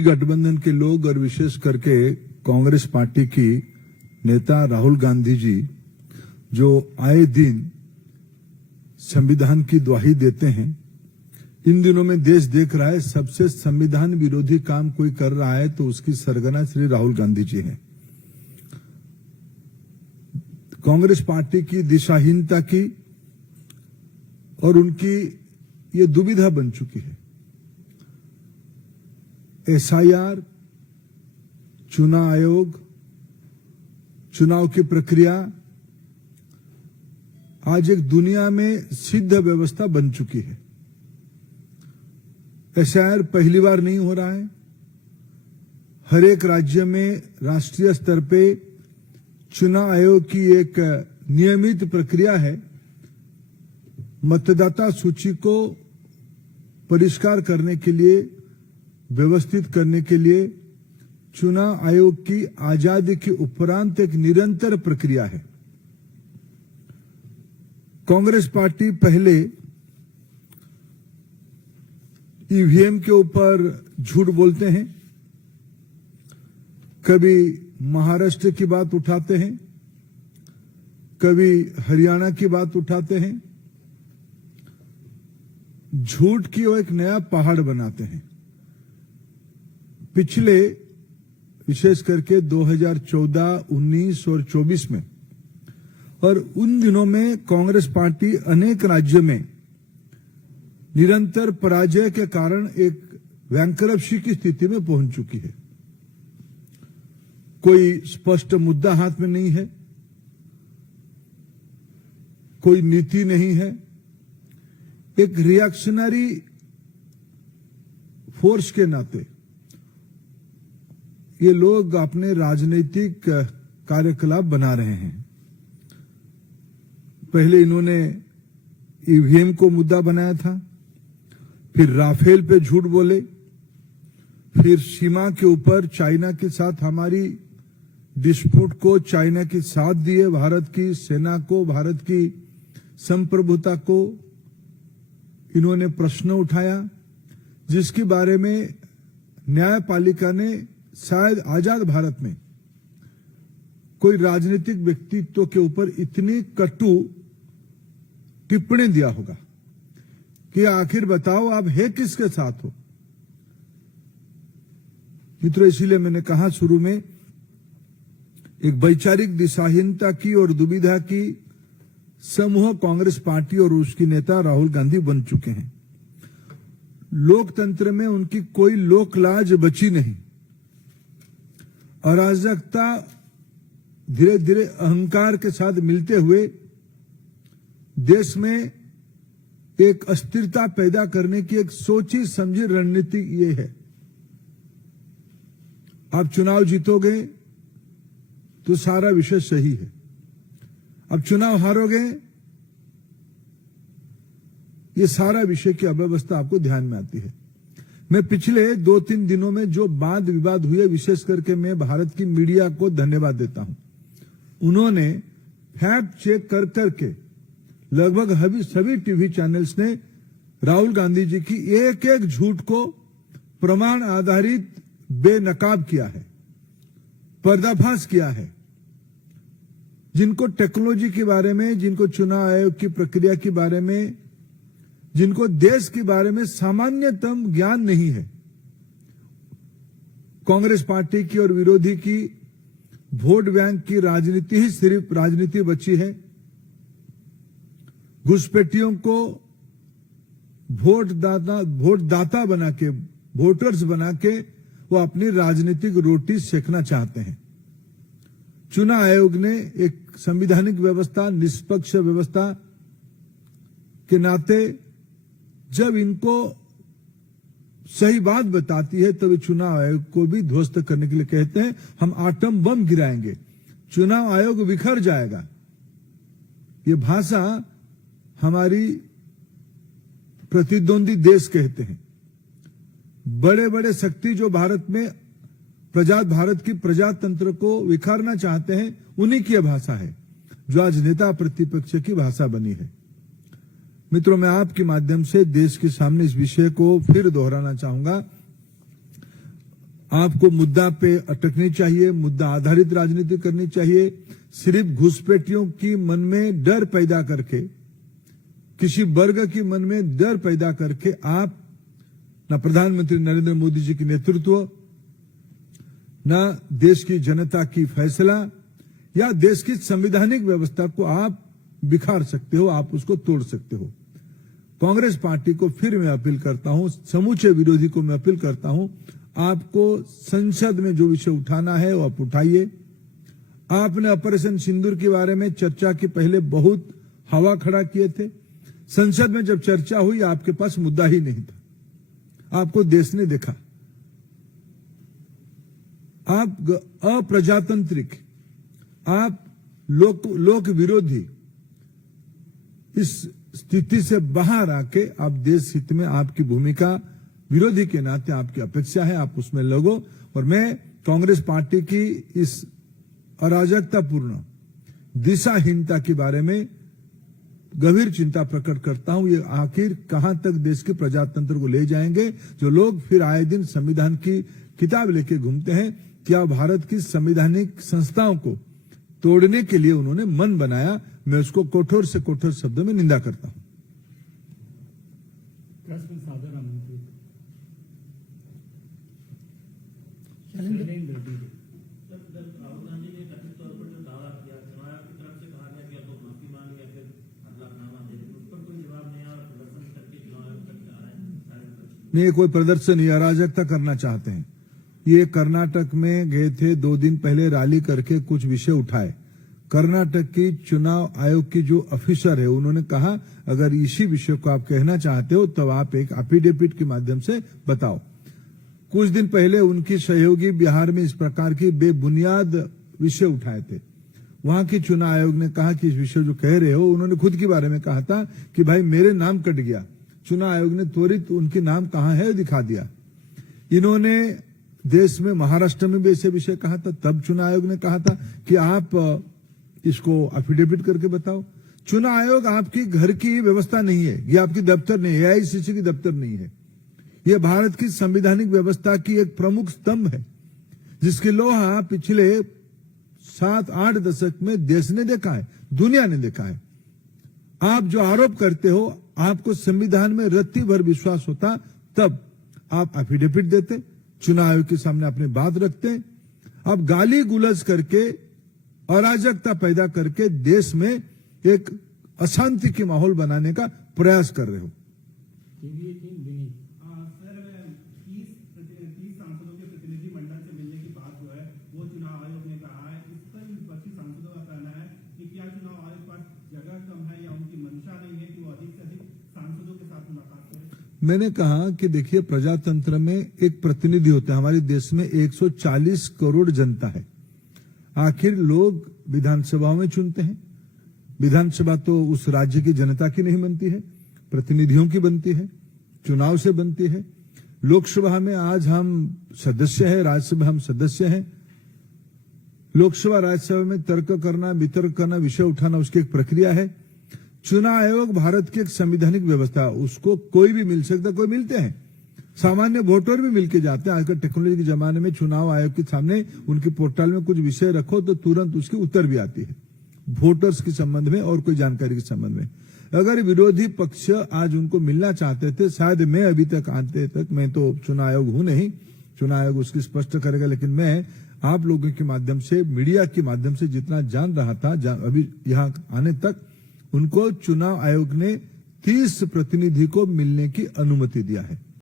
गठबंधन के लोग और विशेष करके कांग्रेस पार्टी की नेता राहुल गांधी जी जो आए दिन संविधान की दुहाई देते हैं, इन दिनों में देश देख रहा है सबसे संविधान विरोधी काम कोई कर रहा है तो उसकी सरगना श्री राहुल गांधी जी हैं। कांग्रेस पार्टी की दिशाहीनता की और उनकी ये दुविधा बन चुकी है। एसआईआर, चुनाव आयोग, चुनाव की प्रक्रिया आज एक दुनिया में सिद्ध व्यवस्था बन चुकी है। एसआईआर पहली बार नहीं हो रहा है। हर एक राज्य में राष्ट्रीय स्तर पे चुनाव आयोग की एक नियमित प्रक्रिया है। मतदाता सूची को परिष्कार करने के लिए, व्यवस्थित करने के लिए चुनाव आयोग की आजादी के उपरांत एक निरंतर प्रक्रिया है। कांग्रेस पार्टी पहले ईवीएम के ऊपर झूठ बोलते हैं, कभी महाराष्ट्र की बात उठाते हैं, कभी हरियाणा की बात उठाते हैं, झूठ की वो एक नया पहाड़ बनाते हैं। पिछले विशेष करके 2014, 19 और 24 में और उन दिनों में कांग्रेस पार्टी अनेक राज्यों में निरंतर पराजय के कारण एक बैंकरप्सी की स्थिति में पहुंच चुकी है। कोई स्पष्ट मुद्दा हाथ में नहीं है, कोई नीति नहीं है। एक रिएक्शनरी फोर्स के नाते ये लोग अपने राजनीतिक कार्यकलाप बना रहे हैं। पहले इन्होंने ईवीएम को मुद्दा बनाया था, फिर राफेल पे झूठ बोले, फिर सीमा के ऊपर चाइना के साथ हमारी डिस्प्यूट को चाइना के साथ दिए, भारत की सेना को, भारत की संप्रभुता को इन्होंने प्रश्न उठाया, जिसके बारे में न्यायपालिका ने शायद आजाद भारत में कोई राजनीतिक व्यक्तित्व के ऊपर इतनी कटु टिप्पणी दिया होगा कि आखिर बताओ आप है किसके साथ हो। मित्रों, इसीलिए मैंने कहा शुरू में एक वैचारिक दिशाहीनता की और दुविधा की समूह कांग्रेस पार्टी और उसकी नेता राहुल गांधी बन चुके हैं। लोकतंत्र में उनकी कोई लोकलाज बची नहीं। अराजकता धीरे धीरे अहंकार के साथ मिलते हुए देश में एक अस्थिरता पैदा करने की एक सोची समझी रणनीति ये है। आप चुनाव जीतोगे तो सारा विषय सही है, अब चुनाव हारोगे ये सारा विषय की अव्यवस्था आपको ध्यान में आती है। मैं पिछले 2-3 दिनों में जो वाद विवाद हुए, विशेष करके मैं भारत की मीडिया को धन्यवाद देता हूं। उन्होंने फैक्ट चेक कर करके लगभग सभी टीवी चैनल्स ने राहुल गांधी जी की एक एक झूठ को प्रमाण आधारित बेनकाब किया है, पर्दाफाश किया है। जिनको टेक्नोलॉजी के बारे में, जिनको चुनाव आयोग की प्रक्रिया के बारे में, जिनको देश के बारे में सामान्यतम ज्ञान नहीं है, कांग्रेस पार्टी की और विरोधी की वोट बैंक की राजनीति ही सिर्फ राजनीति बची है। घुसपैठियों को वोट दाता बना के, वोटर्स बना के वो अपनी राजनीतिक रोटी सेकना चाहते हैं। चुनाव आयोग ने एक संवैधानिक व्यवस्था, निष्पक्ष व्यवस्था के नाते जब इनको सही बात बताती है तब चुनाव आयोग को भी ध्वस्त करने के लिए कहते हैं हम आटम बम गिराएंगे, चुनाव आयोग बिखर जाएगा। ये भाषा हमारी प्रतिद्वंदी देश कहते हैं। बड़े बड़े शक्ति जो भारत में भारत की प्रजातंत्र को विखारना चाहते हैं, उन्हीं की यह भाषा है जो आज नेता प्रतिपक्ष की भाषा बनी है। मित्रों, मैं आपके माध्यम से देश के सामने इस विषय को फिर दोहराना चाहूंगा। आपको मुद्दा पे अटकनी चाहिए, मुद्दा आधारित राजनीति करनी चाहिए। सिर्फ घुसपैठियों की मन में डर पैदा करके, किसी वर्ग की मन में डर पैदा करके आप न प्रधानमंत्री नरेंद्र मोदी जी की नेतृत्व, न देश की जनता की फैसला या देश की संवैधानिक व्यवस्था को आप बिखार सकते हो, आप उसको तोड़ सकते हो। कांग्रेस पार्टी को फिर मैं अपील करता हूं, समूचे विरोधी को मैं अपील करता हूं, आपको संसद में जो विषय उठाना है वो आप उठाइए। आपने ऑपरेशन सिंदूर के बारे में चर्चा के पहले बहुत हवा खड़ा किए थे। संसद में जब चर्चा हुई आपके पास मुद्दा ही नहीं था, आपको देश ने देखा। आप अप्रजातांत्रिक, आप लोक विरोधी, इस स्थिति से बाहर आके आप देश हित में आपकी भूमिका विरोधी के नाते आपकी अपेक्षा है, आप उसमें लगो। और मैं कांग्रेस पार्टी की इस अराजकतापूर्ण दिशाहीनता के बारे में गंभीर चिंता प्रकट करता हूं। ये आखिर कहां तक देश के प्रजातंत्र को ले जाएंगे, जो लोग फिर आए दिन संविधान की किताब लेके घूमते हैं। क्या भारत की संवैधानिक संस्थाओं को तोड़ने के लिए उन्होंने मन बनाया? मैं उसको कठोर से कठोर शब्दों में निंदा करता हूं। राहुल गांधी ने कथित तौर पर जो दावा किया, चुनाव की तरफ से कहा गया कि या तो माफी मांग या फिर हलफनामा दे, उस पर कोई जवाब नहीं आया और प्रदर्शन करके चुनाव आयोग तक जा रहे हैं। नहीं, कोई प्रदर्शन या अराजकता करना चाहते हैं। ये कर्नाटक में गए थे, 2 दिन पहले रैली करके कुछ विषय उठाए। कर्नाटक की चुनाव आयोग की जो ऑफिसर है उन्होंने कहा अगर इसी विषय को आप कहना चाहते हो तो आप एक एफिडेविट के माध्यम से बताओ। कुछ दिन पहले उनकी सहयोगी बिहार में इस प्रकार की बेबुनियाद विषय उठाए थे। वहां की चुनाव आयोग ने कहा कि इस विषय जो कह रहे हो, उन्होंने खुद के बारे में कहा था कि भाई मेरे नाम कट गया। चुनाव आयोग ने त्वरित उनके नाम कहां है दिखा दिया। इन्होंने देश में महाराष्ट्र में भी ऐसे विषय कहा था, तब चुनाव आयोग ने कहा था कि आप इसको एफिडेविट करके बताओ। चुनाव आयोग आपकी घर की व्यवस्था नहीं है, ये आपकी दफ्तर नहीं है, एआईसीसी की दफ्तर नहीं है। यह भारत की संवैधानिक व्यवस्था की एक प्रमुख स्तंभ है, जिसकी लोहा पिछले 7-8 दशक में देश ने देखा है, दुनिया ने देखा है। आप जो आरोप करते हो, आपको संविधान में रत्ती भर विश्वास होता तब आप एफिडेविट देते, चुनाव आयोग के सामने अपनी बात रखते। आप गाली गुलज करके, अराजकता पैदा करके देश में एक अशांति की माहौल बनाने का प्रयास कर रहे हो। सर, 30 सांसदों के प्रतिनिधि मंडल से मिलने की बात जो है वो चुनाव आयोग ने कहा है। इस पर विपक्षी सांसदों का कहना है कि क्या चुनाव आयोग पर जगह कम है या उनकी मंशा नहीं है कि वो अधिक से अधिक सांसदों के साथ मुलाकात करें। मैंने कहा कि देखिए, प्रजातंत्र में एक प्रतिनिधि होता है। हमारे देश में 140 करोड़ जनता है। आखिर लोग विधानसभा में चुनते हैं। विधानसभा तो उस राज्य की जनता की नहीं बनती है, प्रतिनिधियों की बनती है, चुनाव से बनती है। लोकसभा में आज हम सदस्य हैं, राज्यसभा हम सदस्य हैं। लोकसभा राज्यसभा में तर्क करना, वितर्क करना, विषय उठाना उसकी एक प्रक्रिया है। चुनाव आयोग भारत की एक संवैधानिक व्यवस्था, उसको कोई भी मिल सकता, कोई मिलते हैं, सामान्य वोटर भी मिलके जाते हैं। आजकल टेक्नोलॉजी के जमाने में चुनाव आयोग के सामने उनके पोर्टल में कुछ विषय रखो तो तुरंत उसकी उत्तर भी आती है, वोटर्स के संबंध में और कोई जानकारी के संबंध में। अगर विरोधी पक्ष आज उनको मिलना चाहते थे, शायद मैं अभी तक आते तक, मैं तो चुनाव आयोग हूं नहीं, चुनाव आयोग उसकी स्पष्ट करेगा, लेकिन मैं आप लोगों के माध्यम से, मीडिया के माध्यम से जितना जान रहा था, अभी यहां आने तक उनको चुनाव आयोग ने 30 प्रतिनिधि को मिलने की अनुमति दिया है।